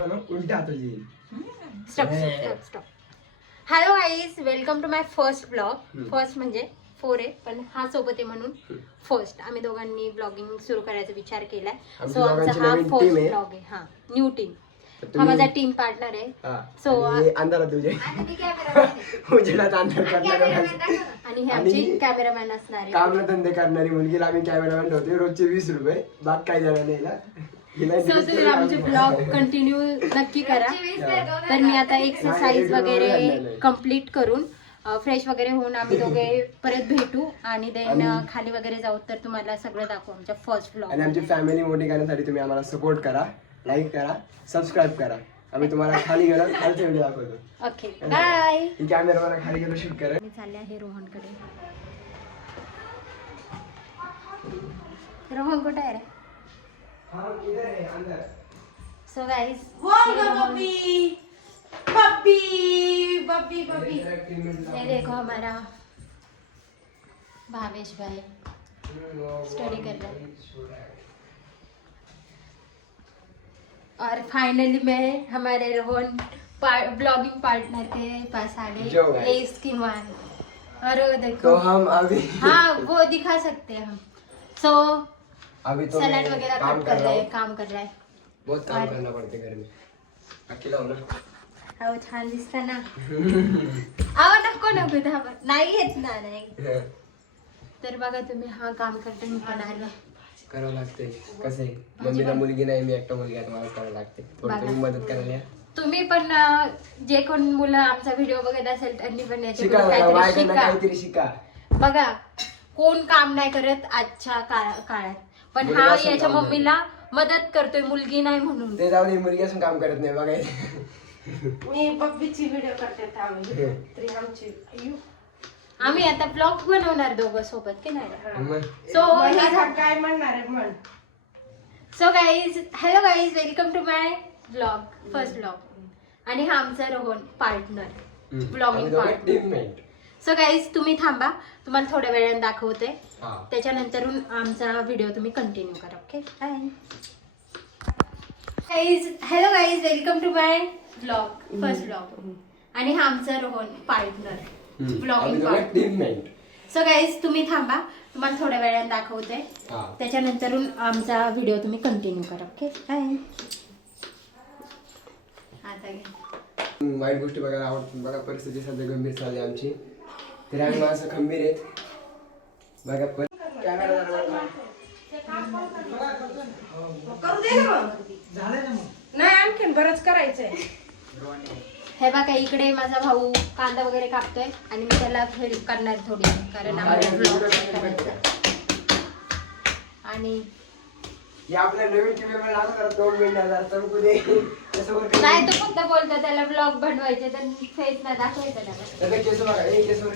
उलट्या हाताची. Stop. Hello guys, welcome to my first blog. First म्हणजे 4 आहे, पण हा सोबत आहे म्हणून फर्स्ट. आम्ही दोघांनी ब्लॉगिंग सुरू करायचा विचार केलाय. सो आमचा हा फर्स्ट ब्लॉग आहे. हा न्यू टीम. हा माझा टीम पार्टनर आहे. सो अंधारात तुझे उजेडात अंधार करणारे आणि हे आमचे कॅमेरामॅन असणार आहे. काम धंदे करणारी मुलगीला आम्ही कॅमेरामॅन ठेवते. रोजचे 20 रुपये, बाकी काही जण नाही. सो तुम्ही आमचे ब्लॉग कंटिन्यू नक्की करा. तर मी आता एक्सरसाइज वगैरे कम्प्लीट करून फ्रेश वगैरे होऊन आम्ही दोघे परत भेटू आणि देन खाली वगैरे जाऊ. तर तुम्हाला सगळं दाखवू आमच्या फर्स्ट ब्लॉग. आणि आमची फॅमिली मोठी करण्यासाठी तुम्ही आम्हाला सपोर्ट करा, लाईक करा, सबस्क्राईब करा. आम्ही तुम्हाला खाली गेलो खालचे व्हिडिओ दाखवतो. Okay bye. ही कॅमेरामॅन खाली गेलो शूट करा. मी चालले आहे रोहनकडे. रोहन कुठे आहे रे? सो गाइस, ये देखो हमारा भावेश भाई स्टडी कर रहा है. और फाइनली मैं हमारे रोहन ब्लॉगिंग पार्टनर के पास आ गई. ये इसकी माँ है. और वो देखो तो हम अभी हाँ वो दिखा सकते हैं हम. सो अभी तो सलाद वगैरह कट कर रहे हैं, काम कर रहा है. बहुत काम करना पड़ते घर में. अकेला हो ना. अहो छान दिसता ना. अहो नको नाही येत ना. नाही तर बघा तुम्ही, हा काम करता मी पण आले. करावं लागते. कसं आहे, मम्मीला मुलगी नाही, मी एकटा मुलगी आहे, मला करावं लागते. तुम्ही मदत करायला या. तुम्ही पण जे कोण मुलं आमचा व्हिडिओ बघत असेल त्यांनी पण काहीतरी शिका. बघा कोण काम नाही करत आजच्या काळात, पण हा याच्या मम्मीला मदत करतोय मुलगी नाही म्हणून. ते जाऊ दे, मुलगी असून काम करत नाही बघायचं. मी बब्बीची व्हिडिओ करते आम्ही आता ब्लॉग बनवणार दोघं सोबत की नाही. सो काय म्हणणार आहे म्हण. So guys, hello guys, welcome to my blog, first blog. आणि हा आमचा Rohan partner, blogging partner. So guys तुम्ही थांबा, तुम्हाला थोड्या वेळाने दाखवते. त्याच्यानंतर आमचा व्हिडिओ तुम्ही कंटिन्यू करा. Okay bye guys. Hello guys, welcome to my blog, first blog. आणि हा आमचा Rohan partner, blogging partner. So guys तुम्ही थांबा, तुम्हाला थोड्या वेळाने दाखवते. त्याच्यानंतर आमचा व्हिडिओ तुम्ही कंटिन्यू करा. Okay bye. आता वाईट गोष्टी बघायला आवडतात. बघा परिस्थिती सध्या गंभीर चालली आमची, तरी आम्ही माणसं खंबीर आहेत. बघा करू दे ना मग. नाही आणखीन बरंच करायचंय. हे बघा इकडे माझा भाऊ कांदा वगैरे कापतोय आणि मी त्याला हेल्प करणार थोडी, कारण आम्हाला ब्लॉग करायचा. आणि आपल्या नवीन टीव्हीवर लागणार 2 मिनिटाचा तर कुठे नाही, तो फक्त बोलतो त्याला ब्लॉग बनवायचे, तर फेस नाही दाखवायचं त्याला. त्याचा केस बघा, एक केसवर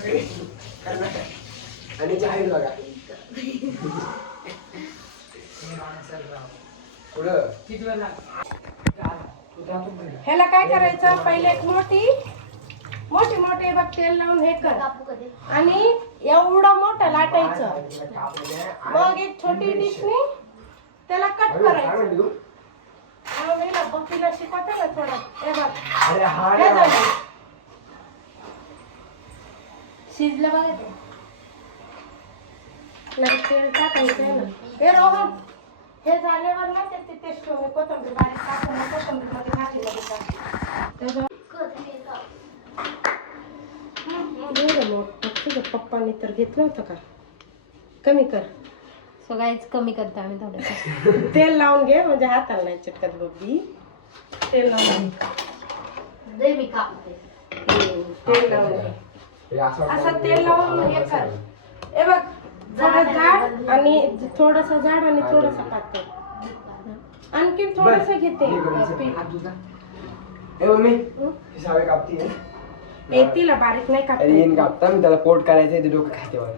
करणार आणि जाहीर बघा पुढं ह्याला काय करायचं, पहिले एक मोठी बघ तेल लावून हे कर आणि एवढं मोठं लाटायचं. मग एक छोटी डिशनी त्याला कट करायचं. बघीला शिकवते ना थोडं. हे बघ शिजलं बघा ते. तेल टाकायचं ना. हे रोहन, हे झाल्यावर ना ते टेस्ट कोथिंबीर बारीक टाकून कोथिंबीर मध्ये भाजीमध्ये टाक. तुझ्या पप्पांनी तर घेतलं होतं का? कमी कर. सो गाईज कमी करतो आम्ही थोडं. तेल लावून घे म्हणजे हाताला नाही चिटकत बब्बी. तेल लावून दे मी कापते. तेल लावून घे. असं तेल लावून हे कर. हे बघ थोडं जाड आणि थोडंसं जाड आणि थोडंसं पातळ. आणखी थोडंसं घेते. सावे कापती तिला बारीक नाही कापता मी त्याला पोट करायचंय, ते डोकं खाते मला.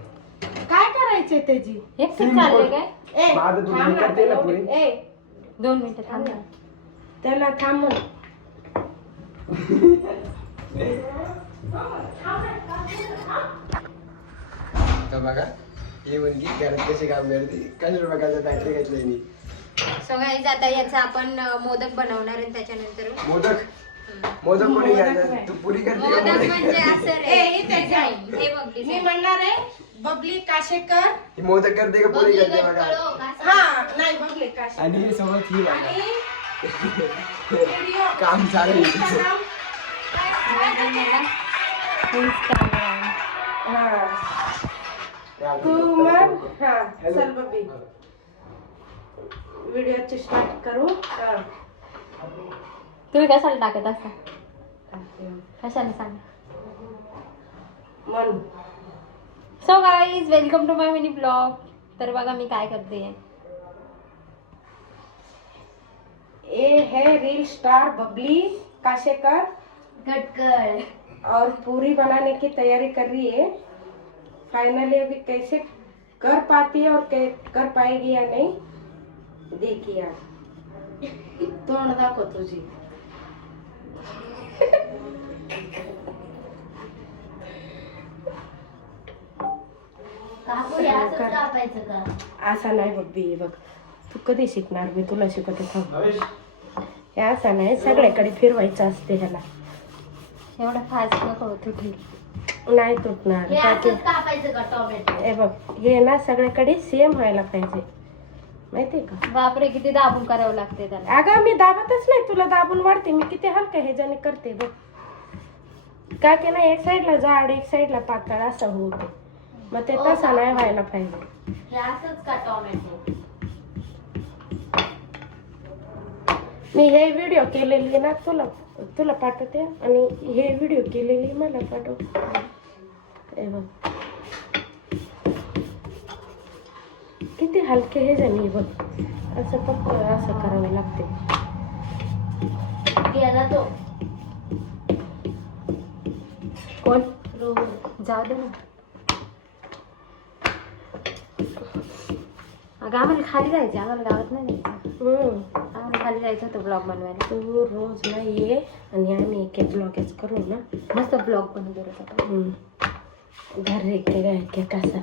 काय करायचंय त्याची. एकच चाललंय काय? माझं तुम्ही करते ना पुढे. 2 मिनिटं थांब. त्याला थांब म्हण. बघा ही मुलगी घरात कशी काम करते. 1 रुपयाचा बॅटरी घेतलाय मी. सो गाईज आता याचा आपण मोदक बनवणार आणि त्याच्यानंतर मोदक मोदक कोणी घ्यायचं तू पुरी करते का मोदक मोदक? म्हणजे असं रे हे त्याचं. design. हे बघ मी design. म्हणणार आहे बबली काशेकर. ही मोदक करते का पुरी करते बघा हा नाही बबली काशेकर. आणि सोबत ही बघा आणि व्हिडिओ काम चालू आहे. Instagram. हा तू मग हा चल बबी व्हिडिओची स्टार्ट करू. हा तुम्ही कशाला टाकत असता कशाला सांग. मन so guys welcome to my mini blog. तर बघा मी काय करते. ये है रील स्टार बबली काशेकर गटकर. और पूरी बनाने की तैयारी कर रही है. फाइनली अभी कैसे कर पाती है और कर पाएगी या नहीं देखिए आप. तोंड दाखव तुझी. असा नाही बघ बघ तू कधी शिकणार मी तुला शिकवते थांब. हे असा नाही सगळ्याकडे फिरवायचं असते ह्याला. एवढा फास्ट नको तुटली. नाही तुटणार. हे बघ हे ना सगळ्याकडे सेम व्हायला पाहिजे माहितीये का. बापरे किती दाबून करावं लागते त्याला. अगं मी दाबतच नाही तुला दाबून वाढते. मी किती हलका ह्याच्याने करते बघ. का की ना एक साईडला जाड एक साईडला पातळ असं होते. मग ते तसा नाही व्हायला पाहिजे. मी हे व्हिडिओ केलेली ना तुला तुला पाठवते आणि हे व्हिडिओ केलेली मला पाठव. हे बघ किती हलके हे जाणी बघ. असं फक्त असं करावं लागते. कोण जाऊ दे ना. अगं आम्हाला खाली जायचं. आम्हाला गावात नाही जायचं. आम्हाला खाली जायचं होतं ब्लॉग बनवायला. तू रोज ना ये आणि आम्ही एक एक ब्लॉगच करू ना. मस्त ब्लॉग बनवू करत होता. घर एक कसा.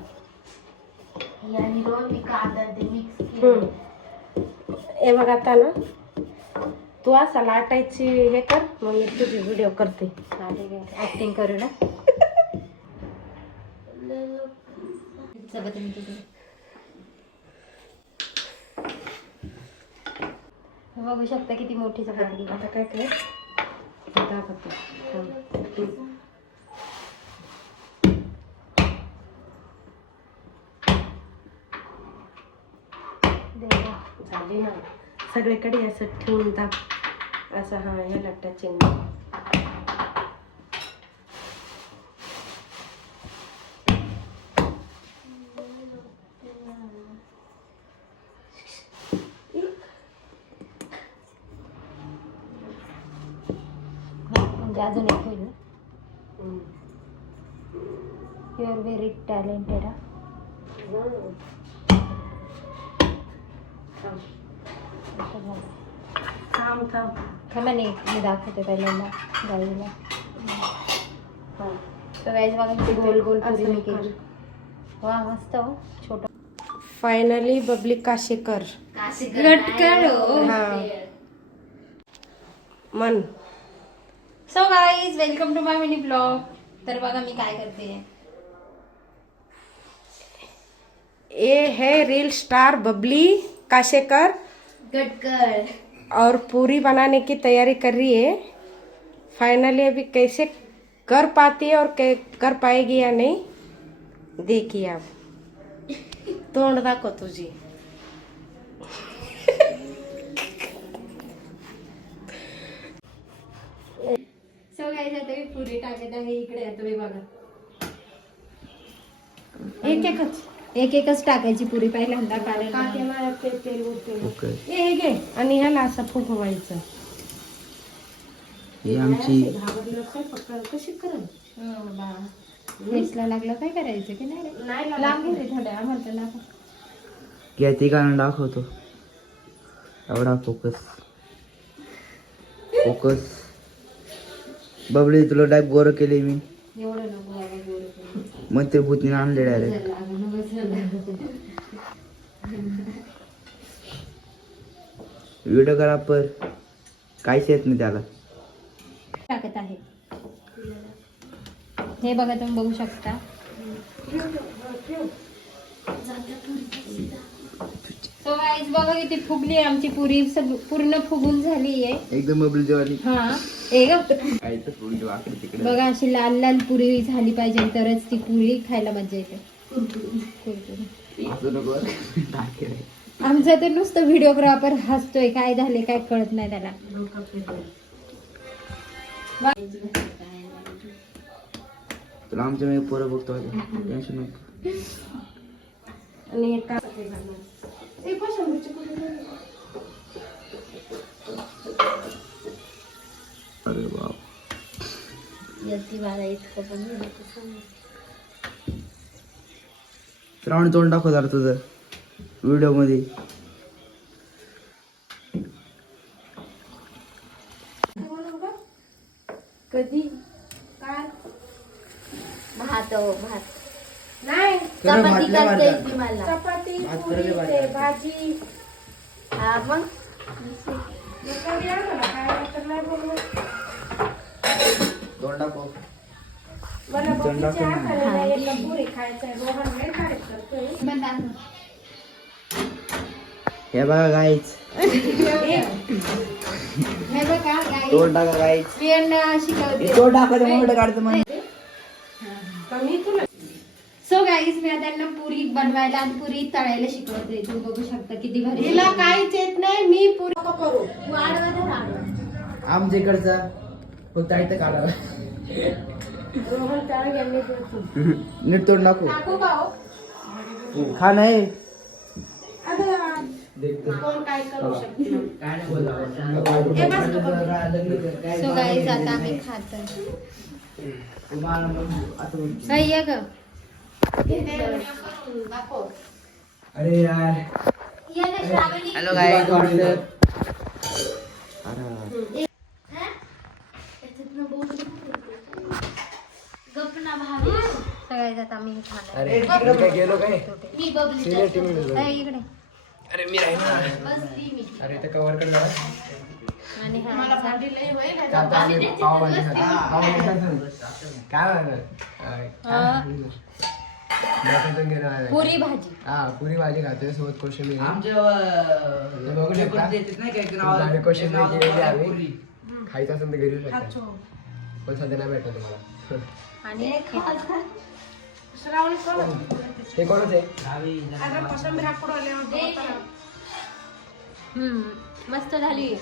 हे बघ आता ना तू असा लाटायची हे कर मग मी तुझी व्हिडिओ करते. ऍक्टिंग करू ना. बघू शकता किती मोठी चपाती. आता काय कर दाखवते. झाली ना. सगळीकडे असं ठेवून दाब असं. हा ह्याला टचिंग. म्हणजे अजून एक होईल ना. You are very talented. थांब थांब. थांबा नाही मी दाखवते पहिल्यांदा गाईला. तर गाईज बघा किती गोल गोल पुरी मी केली. वा मस्त हो. छोटं फायनली बबली काशेकर. गटकर. हा मन. So guys welcome to my mini blog. तर बघा मी काय करते. ये है रील स्टार बबली काशेकर गटकर. और पूरी बनाने की तैयारी कर रही है. फाइनली अभी कैसे कर पाती है और कर पाएगी या नहीं देखिए आप. तोंड दाखव तुझी. सो गाईज आता मी पुरी टाकत आहे. इकडे आहे तुम्ही बघा. एक एकच टाकायची पुरी पहिल्यांदा. तेल उरते. हे घे आणि ह्याला असं फुगवायचं. ही आमची कशी करल. टेस्टला लागलं काय करायचं की नाही. लांब रे थोड्या आम्हाला तर लांब. गॅती कारण दाखवतो. एवढा फोकस फोकस. बबली तुला डायप गोर केले मी. एवढं नको बाबा गोड. मग ते भूतीने आणले डायरेक्ट. व्हिडिओग्राफर काहीच येत नाही त्याला. टाकत आहे. हे बघा तुम्ही बघू शकता. So guys, बघा किती फुगली आहे आमची पुरी. पूर्ण फुगून झाली आहे एकदम बबली जेवानी. हा एक काही तर पुरी वाकडी तिकडे. बघा अशी लाल लाल पुरी झाली पाहिजे तरच ती पुरी खायला मजा येते. कुरकुरी. असं नको टाकेल. आमचा तर नुसतं व्हिडिओग्राफर हसतोय. काय झाले काय कळत नाही त्याला. तुला आमच्या मी पोरं बघतो टेन्शन नको. आणि हे का एक अरे बाप. श्रावण तोंड दाखव जरा तुझं व्हिडिओ मध्ये. कधी काय भात नाही चपाती करता येते मला. चपाती भात पुरी करायला ते पाहिजे. भाजी हा मग कधी आणलं ना काय तर नाही बोलू. तोंड दाखव. मला तोंड बघीचे दाखव ना. आखायला नाही एकदा पुरी खायचंय. रोहन लय तारीफ करतोय. हे बघा गाईच. हे बघा गाई तोंड टाका गाईच. बियांना शिकवते. तोंड टाकायचं मोठं काढतं म्हण. कमी तुला सो गाईज मी त्यांना पुरी बनवायला आणि पुरी तळायला शिकवते. तुम्ही बघू शकता किती भारी. तिला काहीच येत नाही. मी पुरी नको करू. आमच्या इकडचा फक्त इथं काढावं. रोहन त्याला यांनी देतो. नीट तोंड दाखव. टाकू का हो? खा नाही. अगं, कोण काय करू शकते. सो गाईज आता आम्ही खातो. ये ग अरे यार हॅलो गाईज. सगळ्यात आता आम्ही खाणार. अरे तिकडे काय गेलो काय मी बबली Senior team मध्ये जाऊ. इकडे अरे मी राहिलो. अरे ते कव्हर कर जरा. आणि हा मला भांडी लई होईल. आता आम्ही पावभाजी खातो. पावभाजी खातो. काय म्हणणार? मटण घेणार आहे. पुरी भाजी. हा पुरी भाजी खातोय सोबत कोशिंबीर. आमच्या बघू शकता. गाडी कोशिंबीर केलेली आम्ही. खायचं असेल तर घरी येऊ शकता. पण सध्या नाही भेटत तुम्हाला. आणि श्रावणी कोण? हे कोणच आहे? अगं कोशिंबीर हाकून आल्यावर मस्त झाली.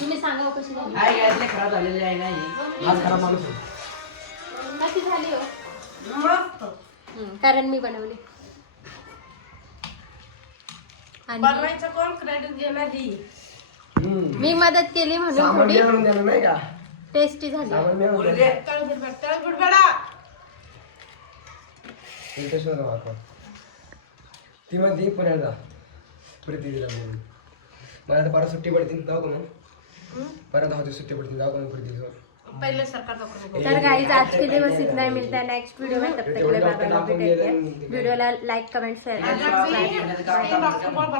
तुम्ही सांगा कशी झाली. खराब झालेली आहे नाही. आज खराब माणूस आहे. कशी झाली हो? मस्त. कारण मी बनवली. आणि बनवायचं कोण क्रेडिट घेणार दी. मी मदत केली म्हणून सामान थोडी आणून द्यायला नाही का? टेस्टी झाली. सामान मी आणून द्यायला. तळगुड बेडा. इथं शोधा वाटतं. ती म्हणते पुण्याला जा. प्रीतीला बोलून. मला तर परत सुट्टी पडतील जाऊ का मग? परत होती सुट्टी पडतील जाऊ का मग प्रीतीला? पहिले सरकार नको. तर गाइस आज के दिवस इतना ही मिलता है नेक्स्ट वीडियो में. तब तक के लिए बाय बाय. वीडियो ला लाइक कमेंट शेयर डॉक्टर